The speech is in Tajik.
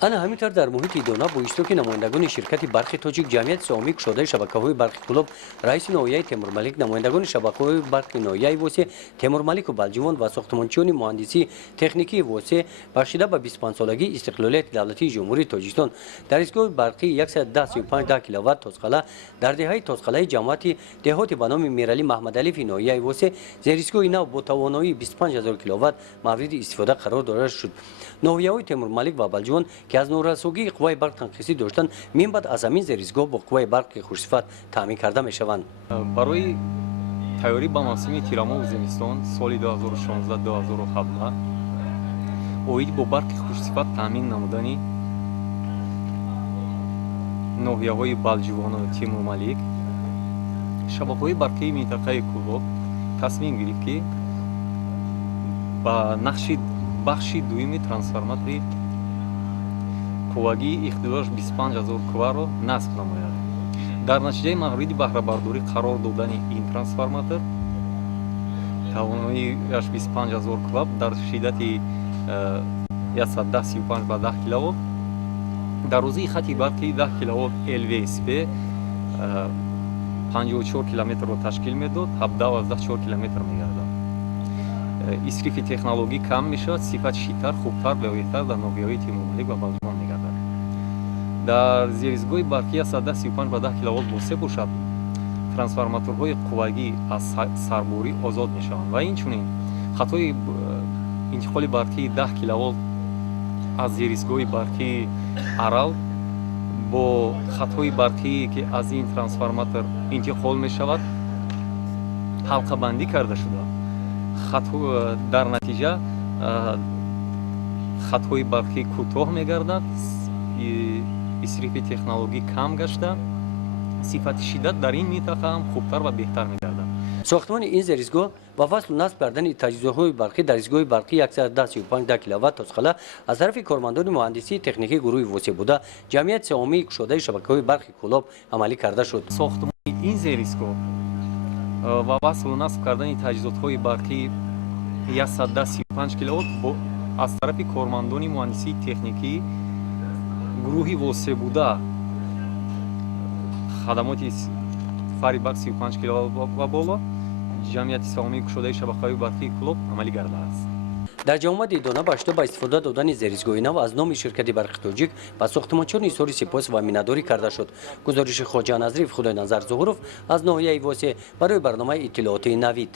ана ҳаминтар дар муҳити дона бо иштироки намояндагони ширкати барқи тоҷик ҷамъияти саҳомии кушодаи шабакаҳои барқи клуб раиси ноҳияи Темурмалик намояндагони шабакаҳои барқи ноҳияи восе Темурмалику Балҷивон ва сохтмончиёни муҳандисӣ техникии восе бахшида ба 25-солагии истиқлолияти давлатии ҷумҳурии Тоҷикистон дар дастгоҳи барқи 110 киловатт тозқала дар деҳаи тозқалаи ҷамъияти деҳоти ба номи Мирали Маҳмадалиеви ноҳияи восе зеристгоҳи нав бо тавоноии 25000 киловатт мавриди истифода қарор дода шуд. ноҳияҳои Темурмалик ва Балҷивон ки аз норасогии қувваи барқ танқисӣ доштанд минбаъд аз ҳамин зеристгоҳ бо қувваи барқи хушсифат таъмин карда мешаванд. барои тайёрӣ ба мавсими тирамоҳу зимистон соли 2016-2017 оид бо барқи хушсифат таъмин намудани ноҳияҳои Балҷивону Темурмалик шабакаҳои барқии минтақаи Кӯлоб тасмим гирифт ки ба нақши бахши дуюми трансформатори қуввагии иқтидораш 25000 кваро насб намояд. дар натиҷаи мавриди баҳрабардорӣ қарор додани ин трансформатор тавоноиаш 25000 кваб дар шиддати 135 ба 10 киловатт дар рӯзии хати барқи 10 киловатт ЛВСП 54 километрро ташкил медод, 17-14 километр мегардад. исрифи технологӣ кам мешавад, сифати шидтар, хубтар ва беҳтар дар ноҳияҳои Темурмалик ва Балҷивон мегардад. дар зеристгоҳи барқи 135 ба 10 киловатт восе бошад трансформаторҳои қуввагӣ аз сарборӣ озод мешаванд ва инчунин хатои интиқоли барқии 10 киловатт аз зеристгоҳи барқии Арал бо хатҳои барқие ки аз ин трансформатор интиқол мешавад ҳалқабандӣ карда шуда. дар натиҷа хатҳои барқӣ кӯтоҳ мегардад, исрифи технологӣ кам гашта, сифати шиддат дар ин минтақа ҳам хубтар ва беҳтар мегардад. сохтмони ин зеристгоҳ ва фаслу насб кардани таҷҳизотҳои барқӣ дар дастгоҳи барқи 110 киловатт тозқала аз тарафи кормандони муҳандисии техникии гурӯҳи восе буда ҷамъияти саҳомии кушодаи шабакаҳои барқи Кӯлоб амалӣ карда шуд. сохтмони ин зеристгоҳ ва васлу насб кардани таҷҳизотҳои барқи 135 киловатт аз тарафи кормандони муҳандисии техникии гурӯҳи восе буда хадамоти фари барқ 35 киловатт ва боло ҷамъияти саҳомии кушодаи шабакаҳои барқии Кӯлоб амалӣ гардааст. дар ҷомади дона башида ба истифода додани зеристгоҳи нав аз номи ширкати барқи тоҷик ба сохтмончиён изҳори сипос ва миннатдорӣ карда шуд. гузориши Хоҷа Назрив, Худойназар Зуҳуров аз ноҳияи восе барои барномаи иттилооти Навид.